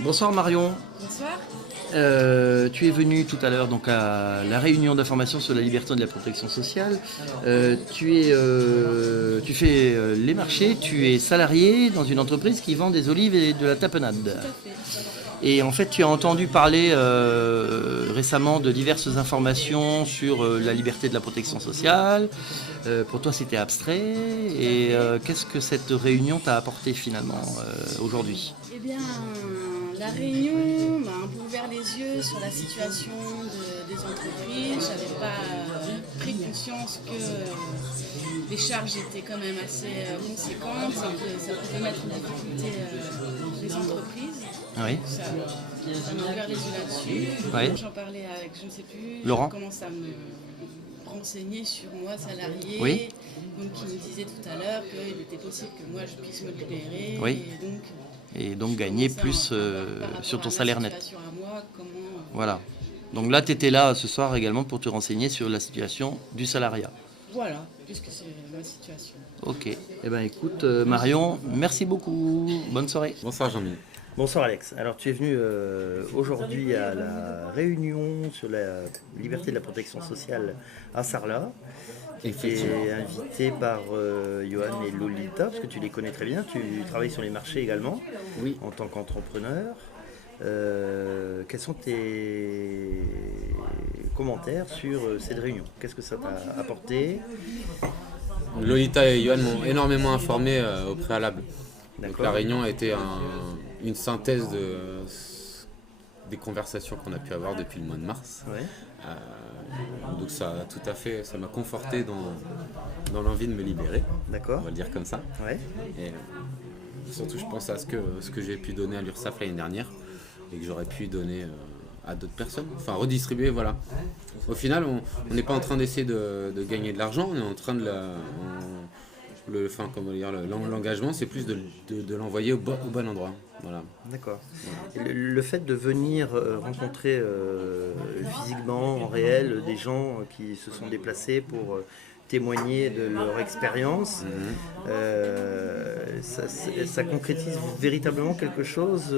Bonsoir Marion. Bonsoir. Tu es venu tout à l'heure donc à la réunion d'information sur la liberté et de la protection sociale. Tu fais les marchés, tu es salarié dans une entreprise qui vend des olives et de la tapenade. Tout à fait. Et en fait, tu as entendu parler récemment de diverses informations sur la liberté de la protection sociale. Pour toi, c'était abstrait. Et qu'est-ce que cette réunion t'a apporté finalement aujourd'hui? Eh bien, la réunion m'a un peu ouvert les yeux sur la situation des entreprises. Je n'avais pas pris conscience que les charges étaient quand même assez conséquentes et que ça pouvait mettre en difficulté les entreprises. Oui. Ça m'a ouvert les yeux là-dessus. Oui. J'en parlais avec, je ne sais plus, Laurent. Je commence à me renseigner sur moi, salarié. Oui. Donc, il me disait tout à l'heure qu'il était possible que moi je puisse me libérer. Oui. Et donc gagner plus sur ton salaire net. À moi, Voilà. Donc là, tu étais là ce soir également pour te renseigner sur la situation du salariat. Voilà, puisque c'est ma situation. Ok. Eh bien écoute, Marion, merci beaucoup. Bonne soirée. Bonsoir Jean-Mi. Bonsoir Alex. Alors tu es venu aujourd'hui à la réunion sur la liberté de la protection sociale à Sarlat. Tu es invité par Johan et Lolita, parce que tu les connais très bien. Tu travailles sur les marchés également, Oui. en tant qu'entrepreneur. Quels sont tes commentaires sur cette réunion? Qu'est-ce que ça t'a apporté? Lolita et Johan m'ont énormément informé au préalable. Donc, la réunion a été une synthèse des conversations qu'on a pu avoir depuis le mois de mars. Ouais. Donc ça m'a conforté dans l'envie de me libérer. D'accord. On va le dire comme ça. Ouais. Et surtout je pense à ce que j'ai pu donner à l'URSSAF l'année dernière et que j'aurais pu donner à d'autres personnes, enfin redistribuer, voilà. Au final, on n'est pas en train d'essayer de gagner de l'argent, on est en train de l'engagement, c'est plus de l'envoyer au bon endroit. Voilà. D'accord. Le fait de venir rencontrer physiquement, en réel, des gens qui se sont déplacés pour témoigner de leur expérience, ça concrétise véritablement quelque chose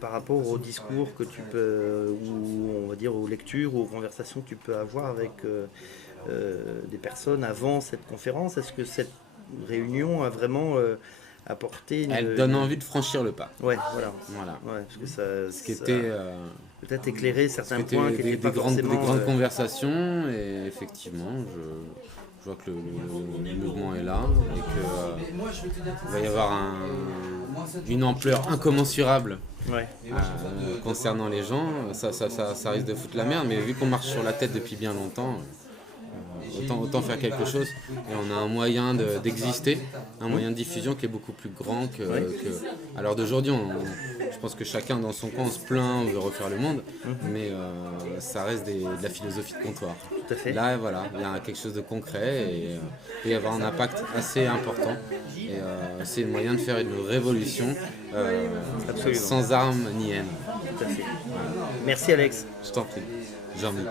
par rapport au discours que tu peux, ou on va dire aux lectures ou aux conversations que tu peux avoir avec des personnes avant cette conférence. Est-ce que cette réunion a vraiment apporté Elle donne envie de franchir le pas. Ouais, voilà. Ouais, parce que ça peut-être éclairé certains points qui étaient pas forcément... Des grandes conversations, et effectivement, je vois que le mouvement est là et qu'il va y avoir une ampleur incommensurable. Ouais. Concernant les gens, ça risque de foutre la merde, mais vu qu'on marche sur la tête depuis bien longtemps, autant faire quelque chose. Et on a un moyen d'exister, un moyen de diffusion qui est beaucoup plus grand que à l'heure d'aujourd'hui. Je pense que chacun dans son coin se plaint, veut refaire le monde, mais ça reste de la philosophie de comptoir. Tout à fait. Là, voilà, il y a quelque chose de concret et il peut y avoir un impact assez important. Et c'est le moyen de faire une révolution Absolument. sans armes ni haine. Tout à fait. Merci Alex. Je t'en prie. Jean-Mi.